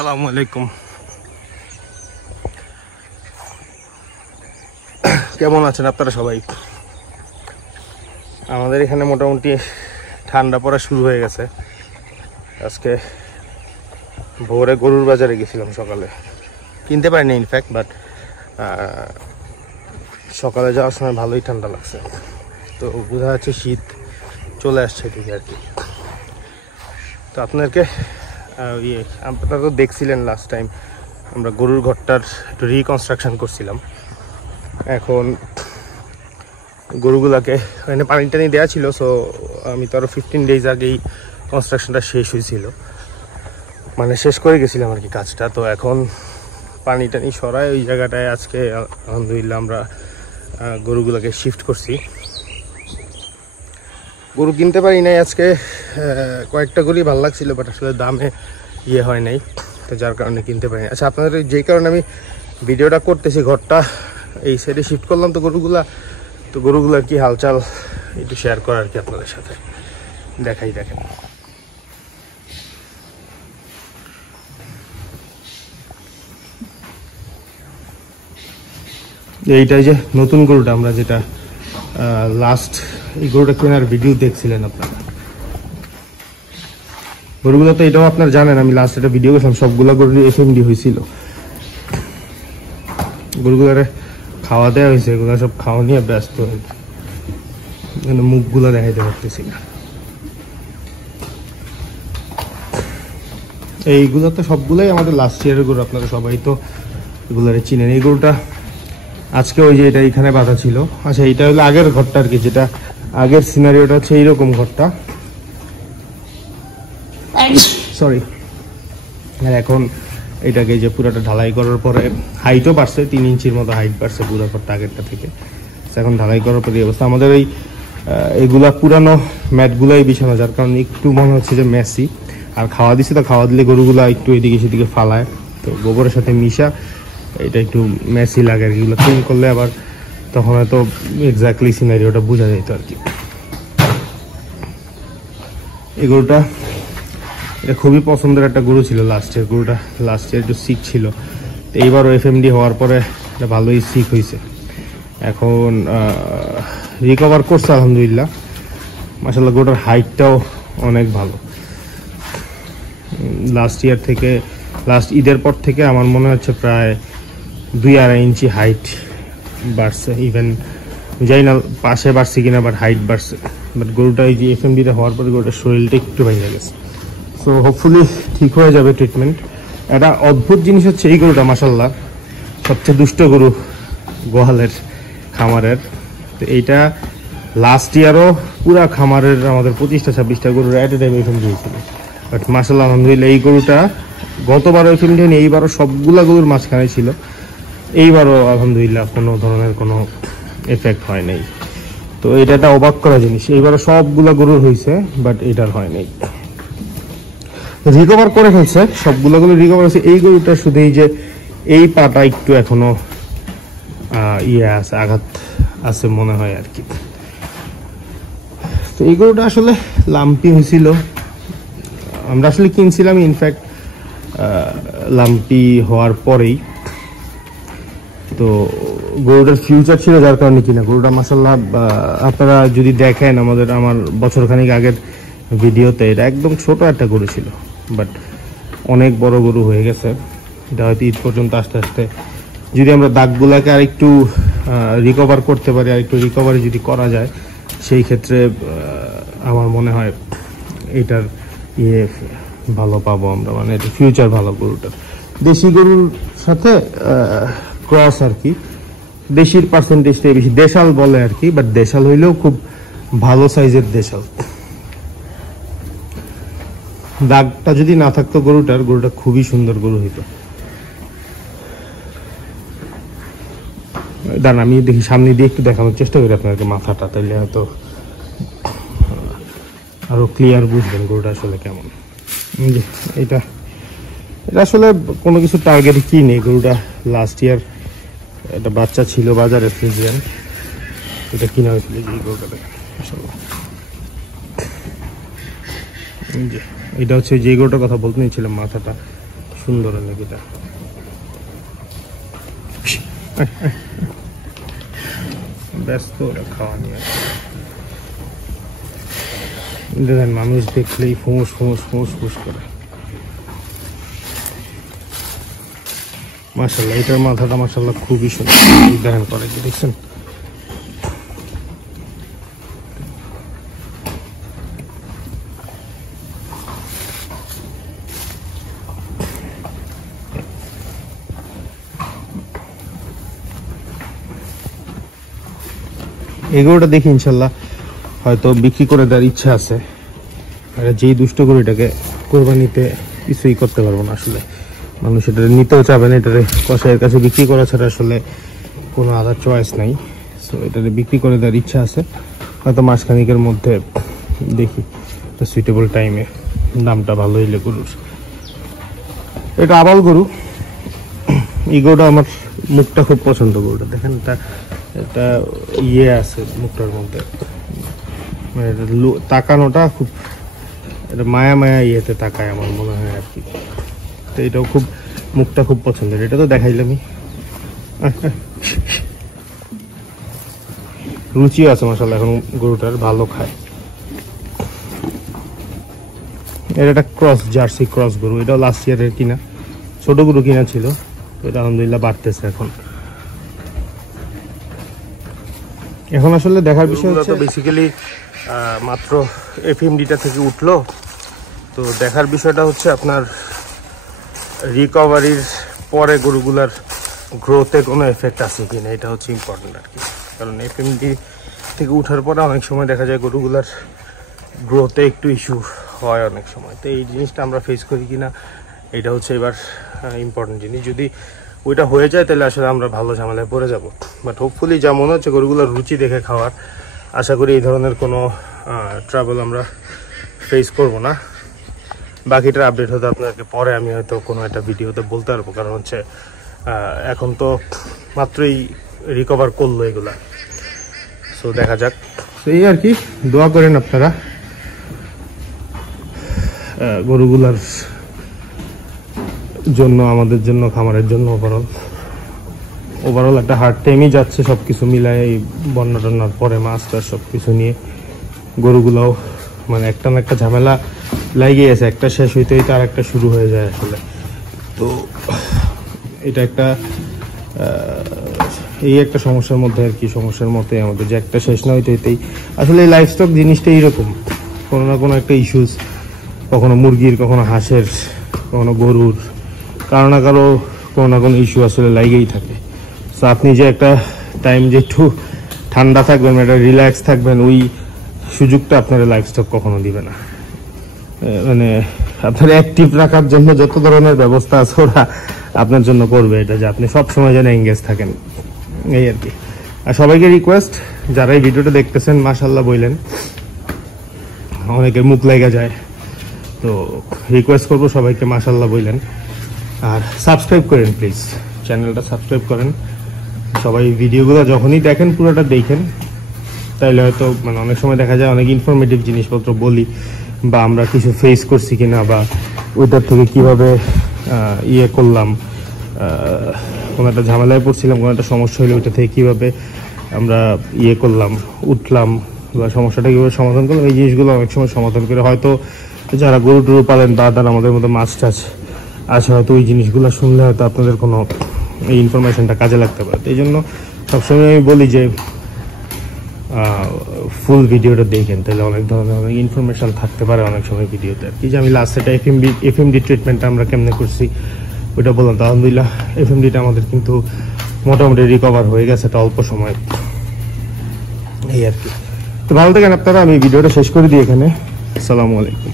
আসসালামু আলাইকুম। কেমন আছেন আপনারা সবাই? আমাদের এখানে মোটামুটি ঠান্ডা পড়া শুরু হয়ে গেছে। আজকে ভোরে গরুর বাজারে গেছিলাম, সকালে কিনতে পারিনি ইনফ্যাক্ট, বাট সকালে যাওয়ার সময় ভালোই ঠান্ডা লাগছে। তো বোঝা যাচ্ছে শীত চলে আসছে এদিকে আর কি। তো আপনারা তো দেখছিলেন লাস্ট টাইম আমরা গরুর ঘরটার একটু রিকনস্ট্রাকশন করছিলাম। এখন গরুগুলাকে মানে পানি টানি দেওয়া ছিল, সো আমি তো আরও 15 days আগেই কনস্ট্রাকশনটা শেষ হয়েছিল, মানে শেষ করে গেছিলাম আর কি কাজটা। তো এখন পানি টানি সরায় ওই জায়গাটায় আজকে আলহামদুলিল্লাহ আমরা গরুগুলোকে শিফট করছি। গরু কিনতে পারি নাই আজকে, কয়েকটা গরুই ভালো লাগছিল, বাট আসলে দামে হয় নাই, তো যার কারণে কিনতে পারি। আচ্ছা, আপনাদের যেই কারণে আমি ভিডিওটা করতেছি, ঘরটা এই সাইডে শিফট করলাম, তো গরুগুলার কি হালচাল একটু শেয়ার করা আর কি আপনাদের সাথে। দেখেন এইটাই যে নতুন গরুটা, আমরা যেটা লাস্ট এই গরুটা কেনার ভিডিও দেখছিলেন আপনারা। গরুগুলো তো এটাও আপনারা জানেন, আমি লাস্ট একটা ভিডিও করছিলাম, সবগুলো গরু এফএমডি হয়েছিল। গরুগুলারে খাওয়া দেওয়া হয়েছে, এগুলো সব খাওয়া নিয়ে ব্যস্ত, মুখগুলো দেখাইতে পারতেছি না। এইগুলো তো সবগুলোই আমাদের লাস্ট ইয়ারের গরু, আপনারা সবাই তো এগুলারে চিনেন। এই গরুটা আজকে ওই যে এটা এখানে বাঁধা ছিল। আচ্ছা, এটা হলো আগের ঘরটা আর কি, যেটা আগের সিনারিওটা হচ্ছে এইরকম ঘরটা, সরি। আর এখন এটাকে যে পুরোটা ঢালাই করার পরে হাইটও বাড়ছে, 3 ইঞ্চির মতো হাইট বাড়ছে পুরো ঘরটা আগেরটা থেকে। এখন ঢালাই করার পরে এই অবস্থা। আমাদের এগুলা পুরানো ম্যাটগুলাই বিছানো, যার কারণে একটু মনে হচ্ছে যে মেসি। আর খাওয়া দিচ্ছে, তো খাওয়া দিলে গরুগুলা একটু এদিকে সেদিকে ফালায়, তো গোবরের সাথে মিশা এটা একটু মেসি লাগে আর কি। এগুলো ক্লিন করলে আবার তখন হয়তো এক্স্যাক্টলি সিনারিওটা বোঝা যেত আর কি। এই গরুটা এটা খুবই পছন্দের একটা গরু ছিল লাস্টের গরুটা, লাস্ট ইয়ার একটু সিক ছিল, তো এইবারও এফএমডি হওয়ার পরে এটা ভালোই সিক হয়েছে। এখন রিকভার করছে আলহামদুলিল্লাহ, মাশাআল্লাহ। গরুটার হাইটটাও অনেক ভালো। লাস্ট ইয়ার থেকে, লাস্ট ঈদের পর থেকে আমার মনে হচ্ছে প্রায় 2-2.5 ইঞ্চি হাইট বাড়ছে। ইভেন যাই না পাশে বাড়ছে কিনা, বাট হাইট বাড়ছে। বাট গরুটা এই যে এফএমডিটা হওয়ার পরে গরুটার শরীরটা একটু ভেঙে গেছে, সো হোপফুলি ঠিক হয়ে যাবে ট্রিটমেন্ট। একটা অদ্ভুত জিনিস হচ্ছে এই গরুটা মাশাআল্লাহ সবচেয়ে দুষ্ট গরু গোহালের, খামারের। তো এইটা লাস্ট ইয়ারও পুরা খামারের আমাদের 25টা-26টা গরুর অ্যাট এ টাইম এফএমডি হয়েছিল, বাট মাশাআল্লাহ আলহামদুলিল্লাহ এই গরুটা গতবারও এফএমডি হয়নি, এইবারও সবগুলা গরুর মাঝখানে ছিল। এইবারও আলহামদুলিল্লাহ কোনো ধরনের কোনো এফেক্ট হয় নাই। তো এটা একটা অবাক করা জিনিস, এইবারও সবগুলা গরুর হয়েছে, বাট এটার হয় নাই। রিকভার করে ফেলছে, সবগুলো গরু রিকভার হয়েছে। এই গরুটা শুধু এই যে এই পাটা একটু এখনো আছে, আঘাত আছে মনে হয় আর কি। তো এই গরুটা আসলে লাম্পি হয়েছিল, আমরা আসলে কিনছিলাম ইনফ্যাক্ট লাম্পি হওয়ার পরেই। তো গরুটার ফিউচার ছিল, যার কারণে কিনা। গরুটা মাশাআল্লাহ আপনারা যদি দেখেন আমার বছরখানিক আগের ভিডিওতে, এটা একদম ছোট একটা গরু ছিল, বাট অনেক বড় গরু হয়ে গেছে। এটা হয়তো ঈদ পর্যন্ত আস্তে আস্তে যদি আমরা দাগগুলাকে আর একটু রিকভার করতে পারি, আর একটু রিকভারি যদি করা যায়, সেই ক্ষেত্রে আমার মনে হয় এটার ভালো পাবো আমরা, মানে এটা ফিউচার ভালো গরুটার। দেশি গরুর সাথে ক্রস আর কি, দেশির পার্সেন্টেজটাই বেশি, দেশাল বলে আর কি, বাট দেশাল হইলেও খুব ভালো সাইজের দেশাল। দাগটা যদি না থাকতো গরুটা খুবই সুন্দর গরু হইতো। দাঁড়ান আমি দেখি সামনে দিয়ে একটু দেখানোর চেষ্টা করি আপনাকে মাথাটা, তাইলে হয়তো আরো ক্লিয়ার বুঝবেন গরুটা আসলে কেমন। এটা আসলে কোনো কিছু টার্গেটে কি নেই। গরুটা লাস্ট ইয়ার একটা বাচ্চা ছিল বাজারে, ফ্রিজিয়ান, এটা কিনা হয়েছিল। এই গরুটা মাশাআল্লাহ, এটা হচ্ছে যে গরুটার কথা বলতে নিয়েছিলাম, মাথাটা সুন্দর অনেক এটা। ব্যস্ত ওরা খাওয়া নিয়ে, দেখেন মানুষ দেখলেই ফুঁস ফুঁস ফুঁস ফুঁস করে। মাশাআল্লাহ এটার মাথাটা মাশাআল্লাহ খুবই সুন্দর, দেখেন করে কি দেখছেন। এই গরুটা দেখি ইনশাল্লাহ হয়তো বিক্রি করে দেওয়ার ইচ্ছা আছে। যেই দুষ্ট গরু এটাকে কোরবানিতে কিছুই করতে পারবো না, আসলে মানুষ এটা নিতেও চাবে না। এটারে কসাইয়ের কাছে বিক্রি করা ছাড়া আসলে কোনো আদার চয়েস নাই। সো এটারে বিক্রি করে দেওয়ার ইচ্ছা আছে, হয়তো মাসখানিকের মধ্যে দেখি সুইটেবল টাইমে দামটা ভালো হইলে গরুর। এটা আবাল গরু। এই গরুটা আমার মুখটা খুব পছন্দ। গরুটা দেখেন এটা ইয়ে আছে মুখটার মধ্যে, মানে তাকানোটা খুব এটা মায়া মায়া ইয়েতে তাকায় আমার মনে হয় আর কি। তো এটাও খুব মুখটা খুব পছন্দের। এটা তো দেখাইলামই, রুচিও আছে মাশাআল্লাহ। এখন গরুটার ভালো খায়। এটা একটা ক্রস, জার্সি ক্রস গরু। এটাও লাস্ট ইয়ারের কিনা, ছোট গরু কিনা ছিল। তো এটা আলহামদুলিল্লাহ বাড়তেছে এখন। এখন আসলে দেখার বিষয় হচ্ছে বেসিক্যালি মাত্র এফএমডিটা থেকে উঠলো। তো দেখার বিষয়টা হচ্ছে আপনার রিকভারির পরে গরুগুলার গ্রোথে কোনো এফেক্ট আছে কিনা, এটা হচ্ছে ইম্পর্টেন্ট আর কি। কারণ এফএমডি থেকে উঠার পরে অনেক সময় দেখা যায় গরুগুলার গ্রোথে একটু ইস্যু হয় অনেক সময়। তো এই জিনিসটা আমরা ফেস করি কিনা এটা হচ্ছে এবার ইম্পর্টেন্ট জিনিস। যদি ওইটা হয়ে যায় তাহলে আসলে আমরা ভালো ঝামেলায় পড়ে যাব। বাট হোপফুলি যা মনে হচ্ছে গরুগুলোর রুচি দেখে খাওয়ার, আশা করি এই ধরনের কোনো ট্রাবল আমরা ফেস করব না। বাকিটার আপডেট হয়তো আপনাকে পরে আমি হয়তো কোনো একটা ভিডিওতে বলতে পারবো, কারণ হচ্ছে এখন তো মাত্রই রিকভার করলো এগুলা। সো দেখা যাক। এই আর কি, দোয়া করেন আপনারা গরুগুলার জন্য, আমাদের জন্য, খামারের জন্য। ওভারঅল একটা হার্ড টাইমই যাচ্ছে সবকিছু মিলায়। এই বন্যা টন্যার পরে মাছ টাছ সবকিছু নিয়ে গরুগুলাও মানে একটা না একটা ঝামেলা লাগিয়ে আছে। একটা শেষ হইতে হইতে আর একটা শুরু হয়ে যায় আসলে। তো এটা একটা এই একটা সমস্যার মধ্যে আর কি, সমস্যার মধ্যে আমাদের যে একটা শেষ না হইতে হইতেই আসলে এই লাইফস্টক জিনিসটা এইরকম, কোনো না কোনো একটা ইস্যুস, কখনো মুরগির, কখনো হাঁসের, কখনো গরুর, কারো না কারো কোনো না কোনো ইস্যু আসলে লাগেই থাকে। সো আপনি যে একটা টাইম যে একটু ঠান্ডা থাকবেন, একটা রিল্যাক্স থাকবেন, ওই সুযোগটা আপনার লাইফস্টক কখনো দিবে না। মানে আপনার অ্যাক্টিভ রাখার জন্য যত ধরনের ব্যবস্থা আছে ওরা আপনার জন্য করবে, এটা যে আপনি সবসময় যেন এঙ্গেজ থাকেন, এই আর কি। আর সবাইকে রিকোয়েস্ট, যারা এই ভিডিওটা দেখতেছেন মাশাআল্লাহ বললেন, অনেকের মুখ লেগে যায়, তো রিকোয়েস্ট করবো সবাইকে মাশাআল্লাহ বললেন। আর সাবস্ক্রাইব করেন প্লিজ, চ্যানেলটা সাবস্ক্রাইব করেন। সবাই ভিডিওগুলো যখনই দেখেন পুরোটা দেখেন, তাইলে হয়তো মানে অনেক সময় দেখা যায় অনেক ইনফরমেটিভ জিনিসপত্র বলি, বা আমরা কিছু ফেস করছি কিনা, বা ওইটার থেকে কিভাবে ইয়ে করলাম, কোনো একটা ঝামেলায় পড়ছিলাম, কোনো একটা সমস্যা হলে ওইটা থেকে কিভাবে আমরা ইয়ে করলাম, উঠলাম, বা সমস্যাটা কীভাবে সমাধান করলাম, এই জিনিসগুলো অনেক সময় সমাধান করে। হয়তো যারা গরু টরু পালেন বা তারা আমাদের মতো মাছ টাছ আছে, হয়তো ওই জিনিসগুলো শুনলে হয়তো আপনাদের কোনো এই ইনফরমেশনটা কাজে লাগতে পারে। এই জন্য সবসময় আমি বলি যে ফুল ভিডিওটা দেখেন, তাহলে অনেক ধরনের অনেক ইনফরমেশন থাকতে পারে অনেক সময় ভিডিওতে আর কি। যে আমি লাস্ট এটা এফএমডি ট্রিটমেন্টটা আমরা কেমনে করছি ওইটা বললাম। তো আলহামদুলিল্লাহ এফএমডিটা আমাদের কিন্তু মোটামুটি রিকভার হয়ে গেছে, এটা অল্প সময়, এই আর কি। তো ভালো থাকেন আপনারা, আমি ভিডিওটা শেষ করে দিই এখানে। আসসালামু আলাইকুম।